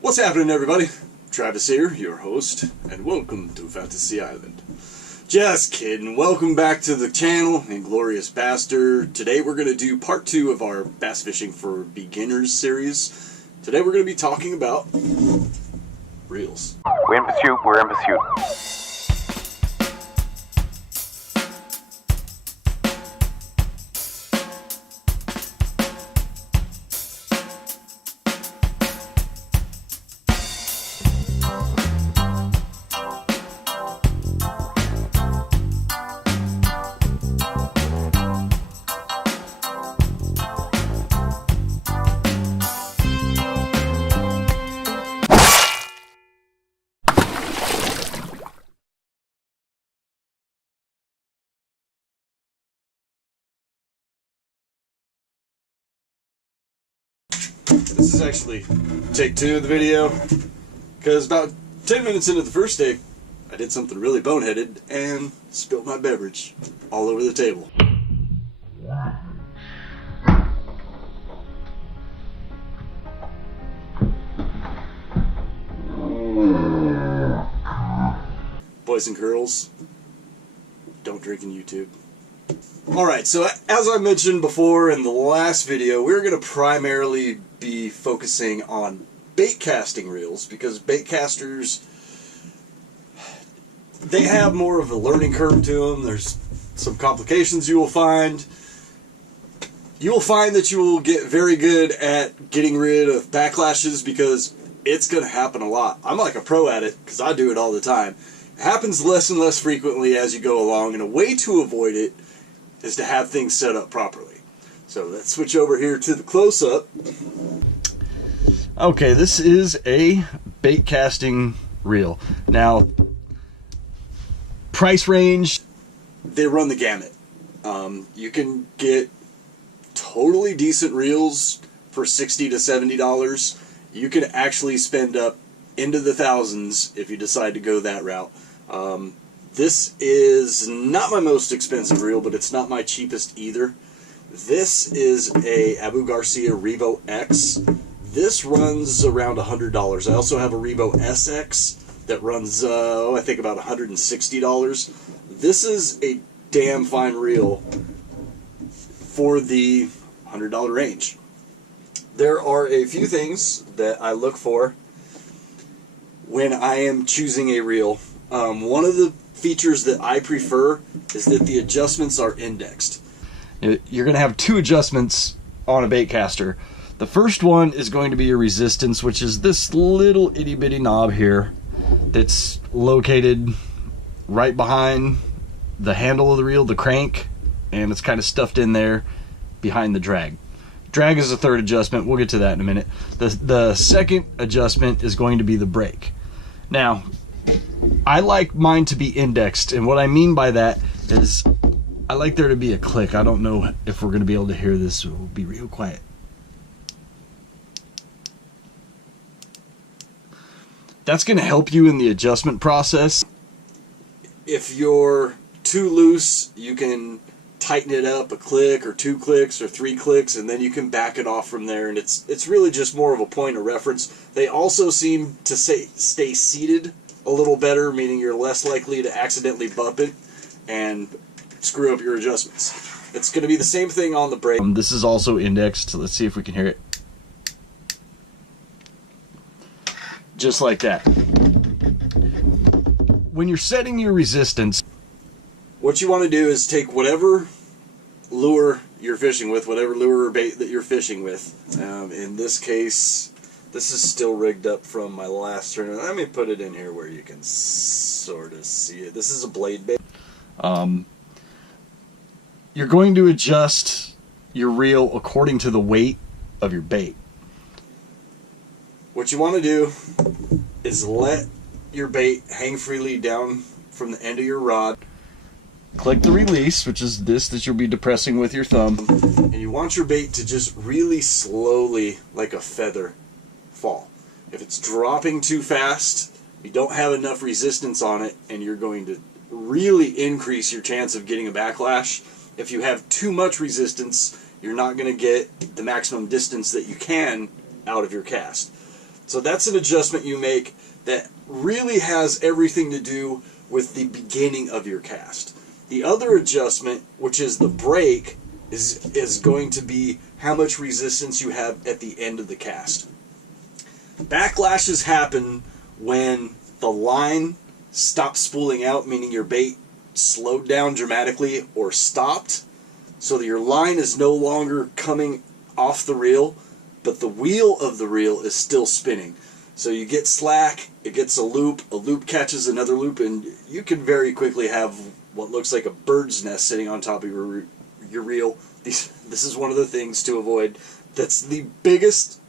What's happening, everybody? Travis here, your host, and welcome to Fantasy Island. Just kidding. Welcome back to the channel, Inglorious Bass-ter. Today we're going to do part 2 of our Bass Fishing for Beginners series. Today we're going to be talking about reels. We're in pursuit. This is actually take 2 of the video, because about 10 minutes into the first take, I did something really boneheaded and spilled my beverage all over the table. Boys and girls, don't drink in YouTube. Alright, so as I mentioned before in the last video, we're going to primarily be focusing on bait casting reels, because bait casters, they have more of a learning curve to them. There's some complications you will find. You will find that you will get very good at getting rid of backlashes, because it's going to happen a lot. I'm like a pro at it because I do it all the time. It happens less and less frequently as you go along, and a way to avoid it is to have things set up properly. So let's switch over here to the close-up. Okay, this is a bait casting reel. Now, price range, they run the gamut. You can get totally decent reels for $60 to $70. You can actually spend up into the thousands if you decide to go that route. This is not my most expensive reel, but it's not my cheapest either. This is a Abu Garcia Revo X. This runs around $100. I also have a Revo SX that runs, I think about $160. This is a damn fine reel for the $100 range. There are a few things that I look for when I am choosing a reel. One of the features that I prefer is that the adjustments are indexed. You're going to have 2 adjustments on a bait caster. The first one is going to be your resistance, which is this little itty bitty knob here that's located right behind the handle of the reel, the crank, and it's kind of stuffed in there behind the drag. Drag is the third adjustment. We'll get to that in a minute. The second adjustment is going to be the brake. Now, I like mine to be indexed, and what I mean by that is I like there to be a click. I don't know if we're going to be able to hear this, so we'll be real quiet. That's going to help you in the adjustment process. If you're too loose, you can tighten it up a click or 2 clicks or 3 clicks, and then you can back it off from there, and it's really just more of a point of reference. They also seem to stay seated a little better, meaning you're less likely to accidentally bump it and screw up your adjustments. It's going to be the same thing on the brake. This is also indexed, so let's see if we can hear it. Just like that. When you're setting your resistance, what you want to do is take whatever lure you're fishing with, whatever lure or bait that you're fishing with. In this case, this is still rigged up from my last tournament. Let me put it in here where you can sort of see it. This is a blade bait. You're going to adjust your reel according to the weight of your bait. What you want to do is let your bait hang freely down from the end of your rod. Click the release, which is this that you'll be depressing with your thumb, and you want your bait to just really slowly, like a feather, fall. If it's dropping too fast, you don't have enough resistance on it, and you're going to really increase your chance of getting a backlash. If you have too much resistance, you're not going to get the maximum distance that you can out of your cast. So that's an adjustment you make that really has everything to do with the beginning of your cast. The other adjustment, which is the break, is going to be how much resistance you have at the end of the cast. Backlashes happen when the line stops spooling out, meaning your bait slowed down dramatically or stopped, so that your line is no longer coming off the reel, but the wheel of the reel is still spinning. So you get slack, it gets a loop catches another loop, and you can very quickly have what looks like a bird's nest sitting on top of your reel. This is one of the things to avoid. That's the biggest,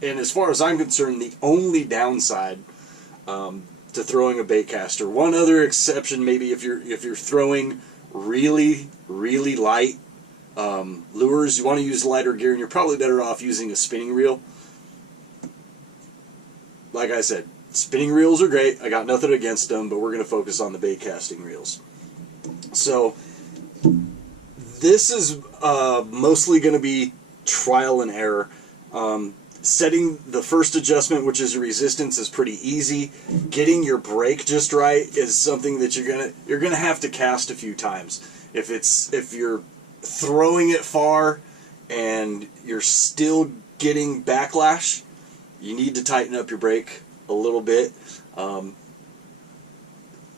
and as far as I'm concerned, the only downside to throwing a bait caster. One other exception, maybe if you're throwing really light lures, you want to use lighter gear, and you're probably better off using a spinning reel. Like I said, spinning reels are great. I got nothing against them, but we're going to focus on the bait casting reels. So this is mostly going to be trial and error. Setting the first adjustment, which is resistance, is pretty easy. Getting your break just right is something that you're gonna have to cast a few times. If you're throwing it far and you're still getting backlash, you need to tighten up your break a little bit.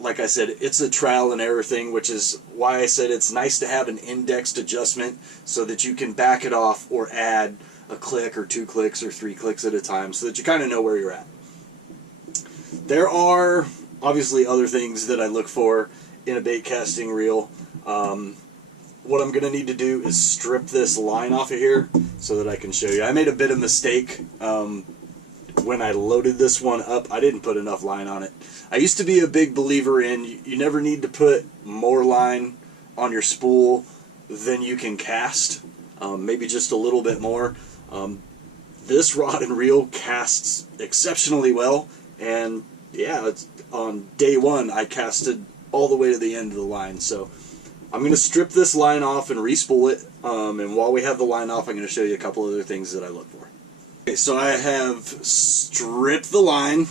Like I said, it's a trial and error thing, which is why I said it's nice to have an indexed adjustment so that you can back it off or add a click or 2 clicks or 3 clicks at a time so that you kind of know where you're at. There are obviously other things that I look for in a bait casting reel. What I'm going to need to do is strip this line off of here so that I can show you. I made a bit of mistake when I loaded this one up. I didn't put enough line on it. I used to be a big believer in you never need to put more line on your spool than you can cast. Maybe just a little bit more. This rod and reel casts exceptionally well, and yeah, on day one I casted all the way to the end of the line. So I'm going to strip this line off and re-spool it, and while we have the line off, I'm going to show you a couple other things that I look for. Okay, so I have stripped the line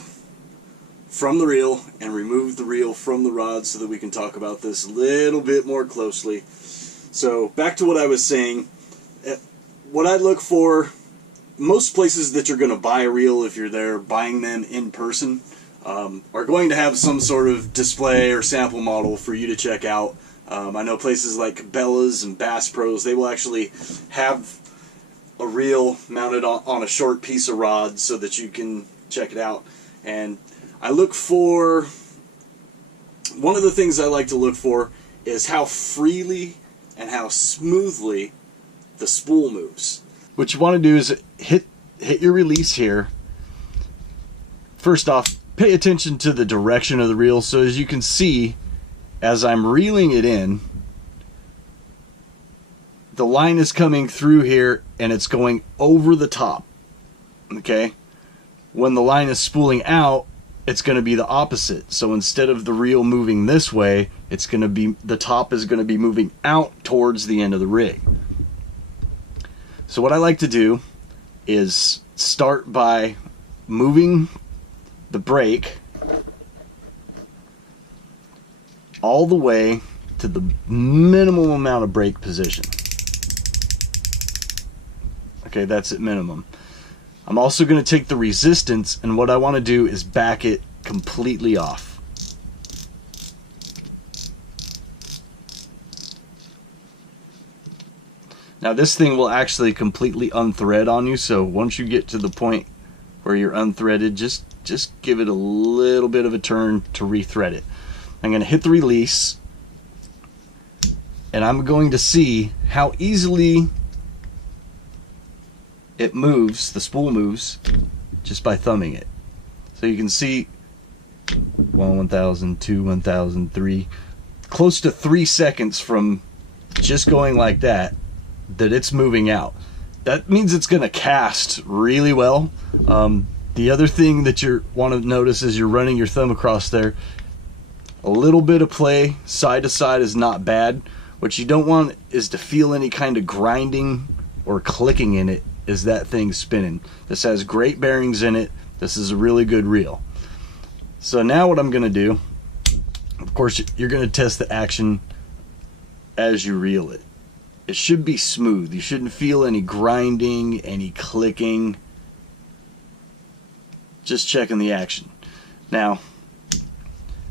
from the reel and removed the reel from the rod so that we can talk about this a little bit more closely. So back to what I was saying. What I look for, most places that you're going to buy a reel, if you're there buying them in person, are going to have some sort of display or sample model for you to check out. I know places like Cabela's and Bass Pros, they will actually have a reel mounted on a short piece of rod so that you can check it out. And I look for, one of the things I like to look for is how freely and how smoothly the spool moves. What you want to do is hit your release here. First off, pay attention to the direction of the reel. So as you can see, as I'm reeling it in, the line is coming through here and it's going over the top. Okay? When the line is spooling out, it's going to be the opposite. So instead of the reel moving this way, it's going to be, the top is going to be moving out towards the end of the rig. So what I like to do is start by moving the brake all the way to the minimum amount of brake position. Okay, that's at minimum. I'm also going to take the resistance, and what I want to do is back it completely off. Now this thing will actually completely unthread on you, so once you get to the point where you're unthreaded, just give it a little bit of a turn to rethread it. I'm going to hit the release, and I'm going to see how easily it moves, the spool moves, just by thumbing it. So you can see 1,000, 2, 1,000, 3, close to 3 seconds from just going like that it's moving out. That means it's going to cast really well. The other thing that you want to notice is you're running your thumb across there. A little bit of play side to side is not bad. What you don't want is to feel any kind of grinding or clicking in it as that thing's spinning. This has great bearings in it. This is a really good reel. So now what I'm going to do, of course, you're going to test the action as you reel it. It should be smooth. You shouldn't feel any grinding, any clicking. Just checking the action. Now,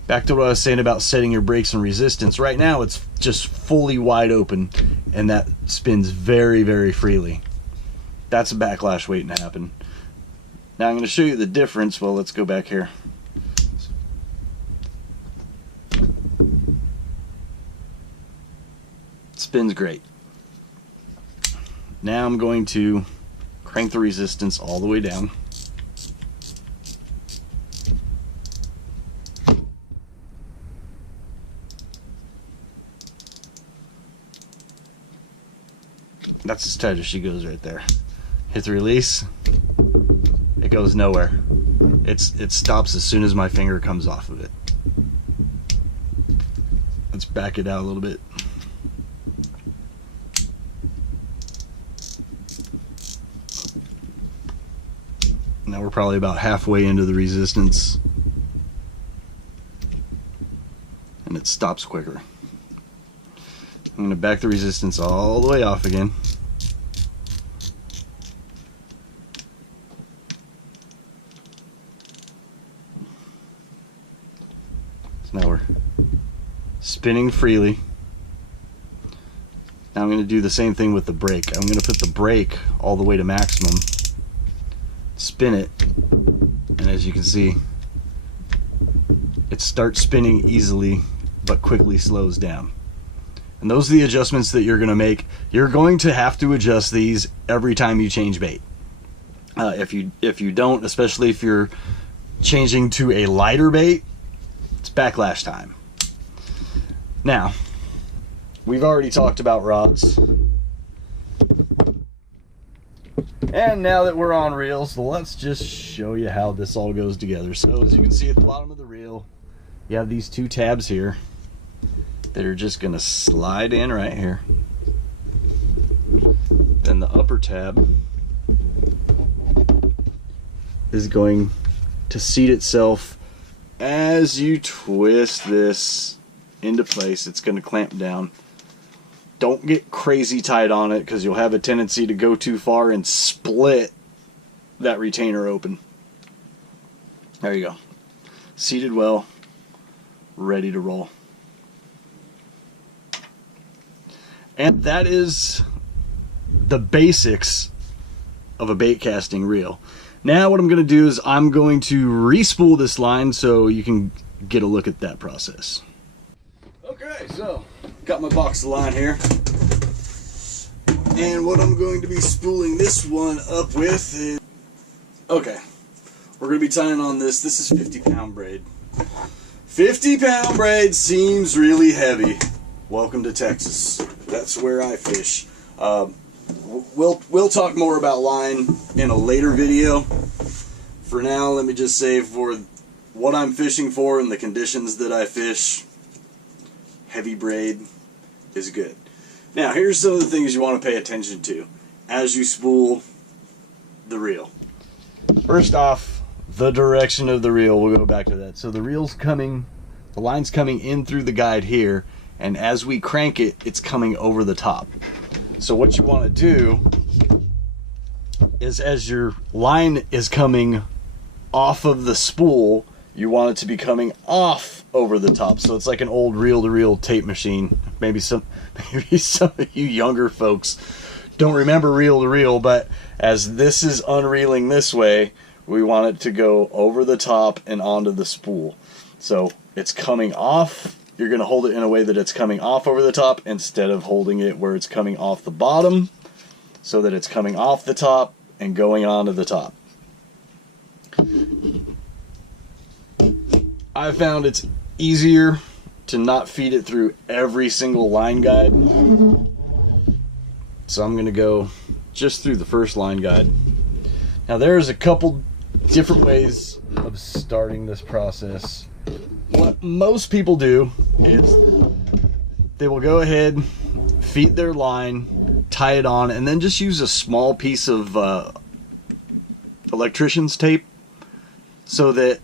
back to what I was saying about setting your brakes and resistance. Right now it's just fully wide open, and that spins very, very freely. That's a backlash waiting to happen. Now I'm going to show you the difference. Well, let's go back here. It spins great. Now I'm going to crank the resistance all the way down. That's as tight as she goes right there. Hit the release. It goes nowhere. It stops as soon as my finger comes off of it. Let's back it out a little bit. Now we're probably about halfway into the resistance, and it stops quicker. I'm going to back the resistance all the way off again. So now we're spinning freely. Now I'm going to do the same thing with the brake. I'm going to put the brake all the way to maximum, spin it, and as you can see, it starts spinning easily but quickly slows down. And those are the adjustments that you're going to make. You're going to have to adjust these every time you change bait. If you don't, especially if you're changing to a lighter bait, it's backlash time. Now, we've already talked about rods. And now that we're on reels, let's just show you how this all goes together. So as you can see at the bottom of the reel, you have these two tabs here that are just going to slide in right here. Then the upper tab is going to seat itself as you twist this into place. It's going to clamp down. Don't get crazy tight on it, because you'll have a tendency to go too far and split that retainer open. There you go. Seated well, ready to roll. And that is the basics of a bait casting reel. Now what I'm going to do is I'm going to re-spool this line so you can get a look at that process. Okay, so got my box of line here. And what I'm going to be spooling this one up with is... Okay, we're going to be tying on this. This is 50-pound braid. 50-pound braid seems really heavy. Welcome to Texas. That's where I fish. We'll talk more about line in a later video. For now, let me just say, for what I'm fishing for and the conditions that I fish, heavy braid is good. Now, here's some of the things you want to pay attention to as you spool the reel. First off, the direction of the reel. We'll go back to that. So the reel's coming, the line's coming in through the guide here, and as we crank it, it's coming over the top. So what you want to do is, as your line is coming off of the spool, you want it to be coming off over the top. So it's like an old reel-to-reel tape machine. Maybe some of you younger folks don't remember reel-to-reel, but as this is unreeling this way, we want it to go over the top and onto the spool. So it's coming off. You're going to hold it in a way that it's coming off over the top instead of holding it where it's coming off the bottom, so that it's coming off the top and going onto the top. I found it's easier to not feed it through every single line guide. So I'm going to go just through the first line guide. Now there's a couple different ways of starting this process. What most people do is they will go ahead, feed their line, tie it on, and then just use a small piece of electrician's tape so that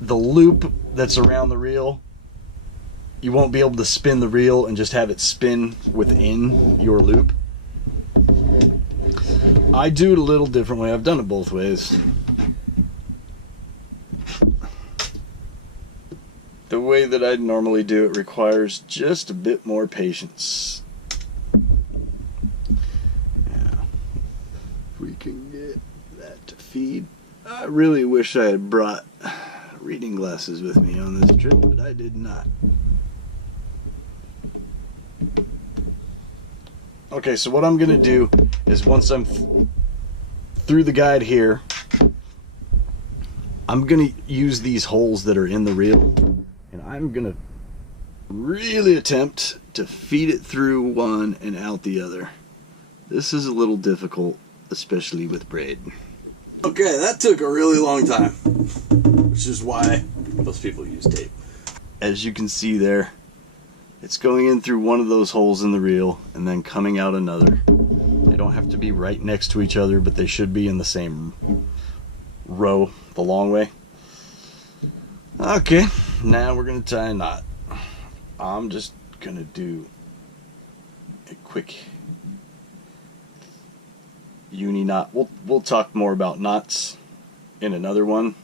the loop that's around the reel, you won't be able to spin the reel and just have it spin within your loop. I do it a little differently. I've done it both ways. The way that I'd normally do it requires just a bit more patience. Yeah. If we can get that to feed. I really wish I had brought reading glasses with me on this trip, but I did not. Okay, so what I'm going to do is once I'm through the guide here, I'm going to use these holes that are in the reel, and I'm going to really attempt to feed it through one and out the other. This is a little difficult, especially with braid. Okay, that took a really long time, which is why most people use tape. As you can see there, it's going in through one of those holes in the reel and then coming out another. They don't have to be right next to each other, but they should be in the same row the long way. Okay, now we're going to tie a knot. I'm just going to do a quick uni knot. We'll talk more about knots in another one.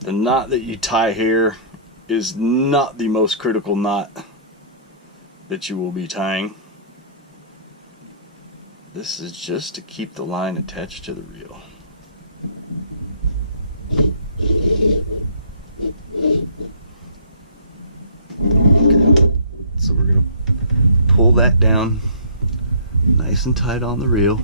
The knot that you tie here is not the most critical knot that you will be tying. This is just to keep the line attached to the reel. Okay. So we're going to pull that down nice and tight on the reel.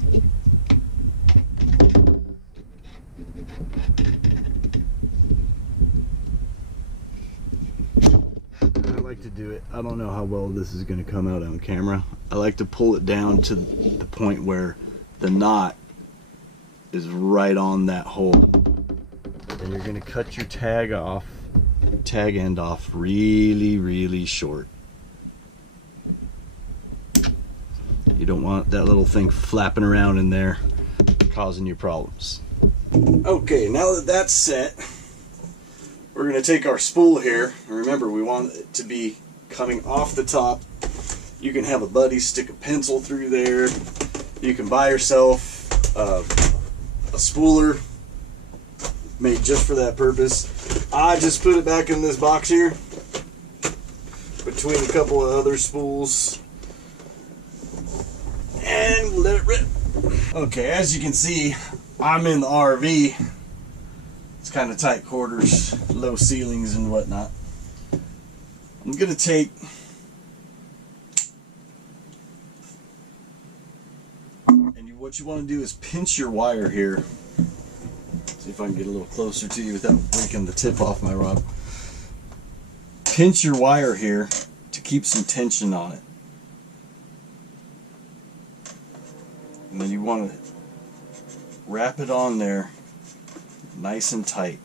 To do it, I don't know how well this is going to come out on camera. I like to pull it down to the point where the knot is right on that hole. And you're going to cut your tag end off really short. You don't want that little thing flapping around in there causing you problems. Okay, now that that's set, we're going to take our spool here, and remember we want it to be coming off the top. You can have a buddy stick a pencil through there. You can buy yourself a spooler made just for that purpose. I just put it back in this box here between a couple of other spools and let it rip. Okay, as you can see, I'm in the RV. It's kind of tight quarters, low ceilings and whatnot. I'm going to take what you want to do is pinch your wire here. See if I can get a little closer to you without breaking the tip off my rod. Pinch your wire here to keep some tension on it. And then you want to wrap it on there nice and tight.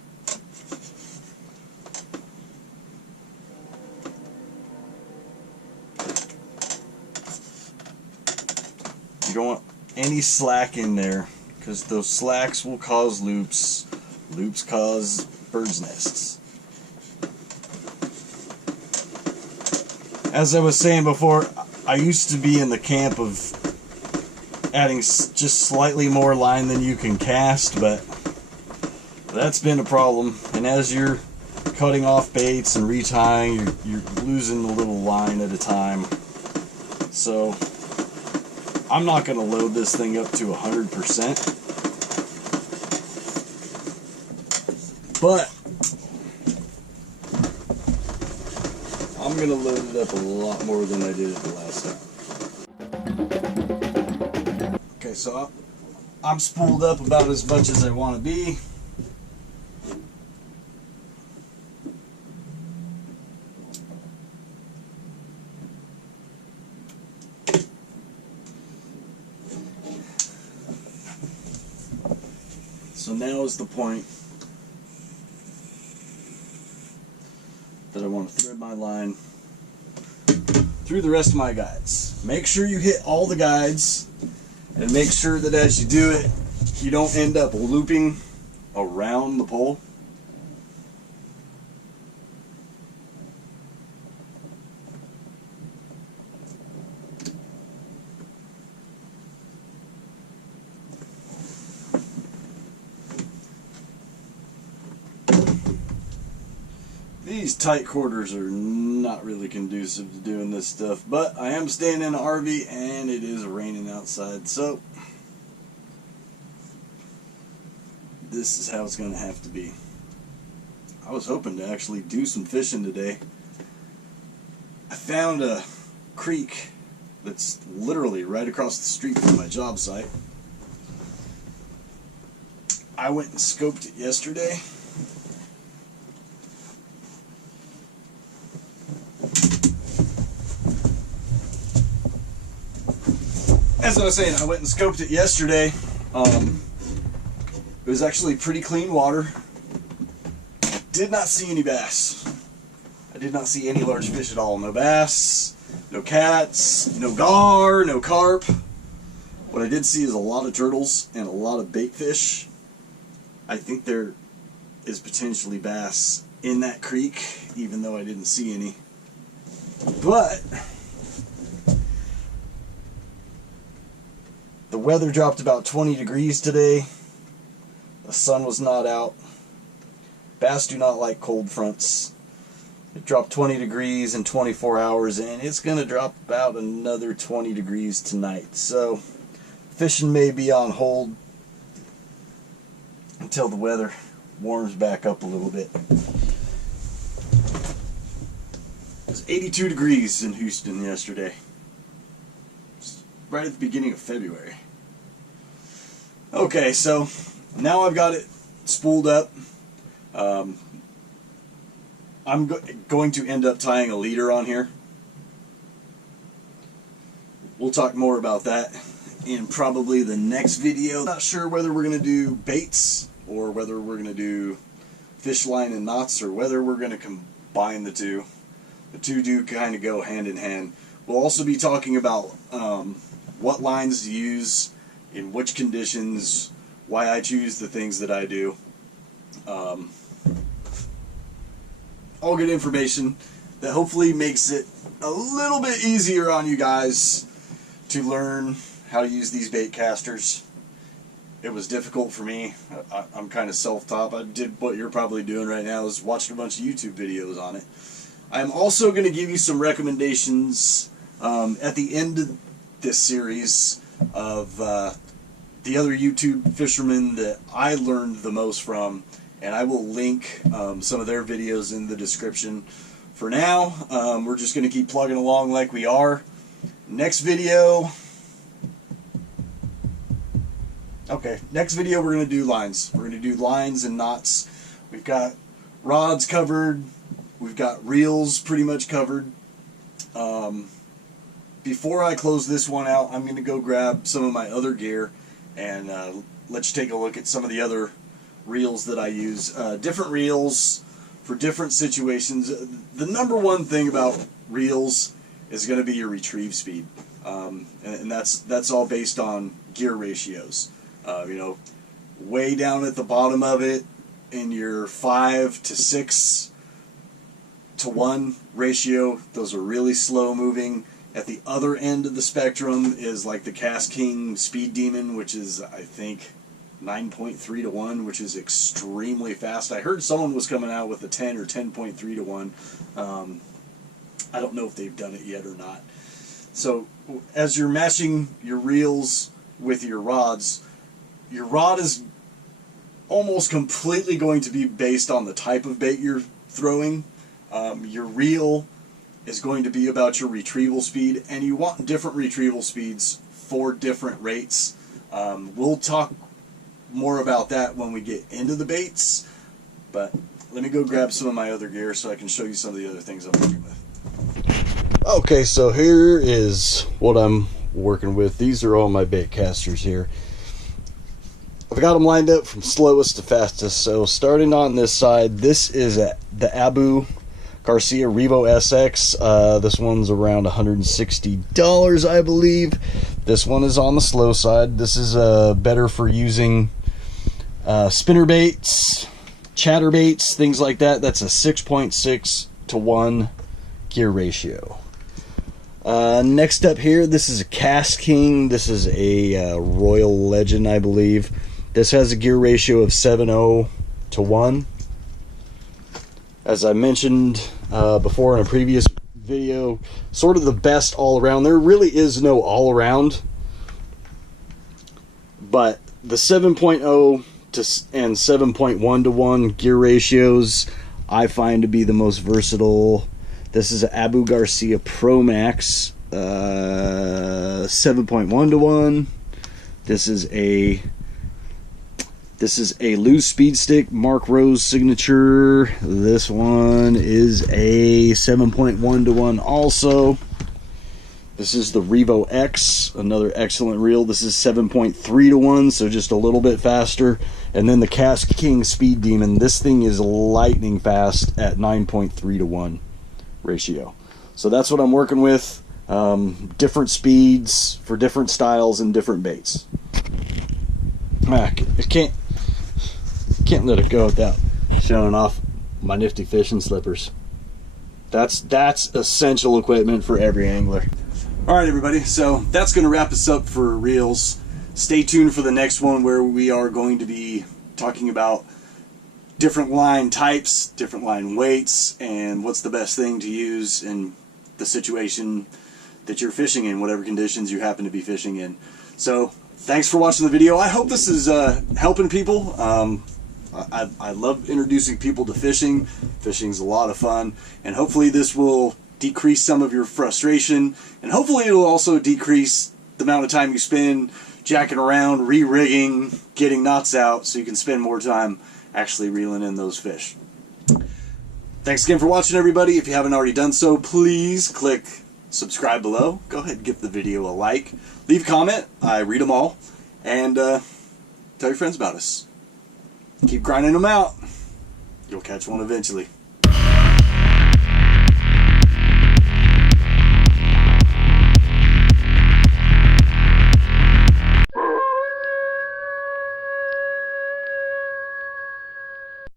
You don't want any slack in there, because those slacks will cause loops. Loops cause birds' nests. As I was saying before, I used to be in the camp of adding just slightly more line than you can cast, but that's been a problem. And as you're cutting off baits and retying, you're losing a little line at a time. So I'm not going to load this thing up to 100%. But I'm going to load it up a lot more than I did it the last time. Okay, so I'm spooled up about as much as I want to be. So now is the point that I want to thread my line through the rest of my guides. Make sure you hit all the guides, and make sure that as you do it, you don't end up looping around the pole. These tight quarters are not really conducive to doing this stuff, but I am staying in an RV and it is raining outside, so this is how it's going to have to be. I was hoping to actually do some fishing today. I found a creek that's literally right across the street from my job site. I went and scoped it yesterday. As I was saying, I went and scoped it yesterday. It was actually pretty clean water. Did not see any bass. I did not see any large fish at all. No bass, no cats, no gar, no carp. What I did see is a lot of turtles and a lot of bait fish. I think there is potentially bass in that creek, even though I didn't see any. But the weather dropped about 20 degrees today. The sun was not out. Bass do not like cold fronts. It dropped 20 degrees in 24 hours, and it's going to drop about another 20 degrees tonight. So fishing may be on hold until the weather warms back up a little bit. It was 82 degrees in Houston yesterday. Right at the beginning of February. Okay, so now I've got it spooled up. I'm going to end up tying a leader on here. We'll talk more about that in probably the next video. Not sure whether we're going to do baits or whether we're going to do fish line and knots or whether we're going to combine the two. The two do kind of go hand in hand. We'll also be talking about what lines to use, in which conditions, why I choose the things that I do. All good information that hopefully makes it a little bit easier on you guys to learn how to use these bait casters. It was difficult for me. I'm kind of self-taught. I did what you're probably doing right now, is watching a bunch of YouTube videos on it. I'm also going to give you some recommendations at the end of this series of the other YouTube fishermen that I learned the most from, and I will link some of their videos in the description. For now, we're just going to keep plugging along like we are. Next video, we're going to do lines. We're going to do lines and knots. We've got rods covered. We've got reels pretty much covered. Before I close this one out, I'm going to go grab some of my other gear and let's take a look at some of the other reels that I use. Different reels for different situations. The number one thing about reels is going to be your retrieve speed, and that's all based on gear ratios. You know, way down at the bottom of it in your 5 to 6 to 1 ratio, those are really slow moving. At the other end of the spectrum is like the Cast King Speed Demon, which is, I think, 9.3 to 1, which is extremely fast. I heard someone was coming out with a 10 or 10.3 to 1. I don't know if they've done it yet or not. So as you're matching your reels with your rods, your rod is almost completely going to be based on the type of bait you're throwing. Your reel is going to be about your retrieval speed, and you want different retrieval speeds for different rates. We'll talk more about that when we get into the baits, but let me go grab some of my other gear so I can show you some of the other things I'm working with. Okay, so here is what I'm working with. These are all my bait casters here. I've got them lined up from slowest to fastest. So starting on this side, this is the Abu Garcia Revo SX. This one's around $160, I believe. This one is on the slow side. This is better for using spinner baits, chatter baits, things like that. That's a 6.6 to 1 gear ratio. Next up here, this is a Cast King. This is a Royal Legend, I believe. This has a gear ratio of 7.0 to 1. As I mentioned before in a previous video, sort of the best all around. There really is no all around, but the 7.0 and 7.1 to 1 gear ratios I find to be the most versatile. This is an Abu Garcia Pro Max, 7.1 to 1. This is a loose speed stick, Mark Rose signature. This one is a 7.1 to 1 also. This is the Revo X, another excellent reel. This is 7.3 to 1, so just a little bit faster. And then the Cast King Speed Demon. This thing is lightning fast at 9.3 to 1 ratio. So that's what I'm working with. Different speeds for different styles and different baits. I can't let it go without showing off my nifty fishing slippers. That's essential equipment for every angler. Alright everybody, so that's going to wrap us up for reels. Stay tuned for the next one where we are going to be talking about different line types, different line weights, and what's the best thing to use in the situation that you're fishing in, whatever conditions you happen to be fishing in. So thanks for watching the video. I hope this is helping people. I love introducing people to fishing. Fishing's a lot of fun, and hopefully this will decrease some of your frustration, and hopefully it will also decrease the amount of time you spend jacking around, re-rigging, getting knots out, so you can spend more time actually reeling in those fish. Thanks again for watching, everybody. If you haven't already done so, please click subscribe below. Go ahead and give the video a like. Leave a comment. I read them all. And tell your friends about us. Keep grinding them out. You'll catch one eventually.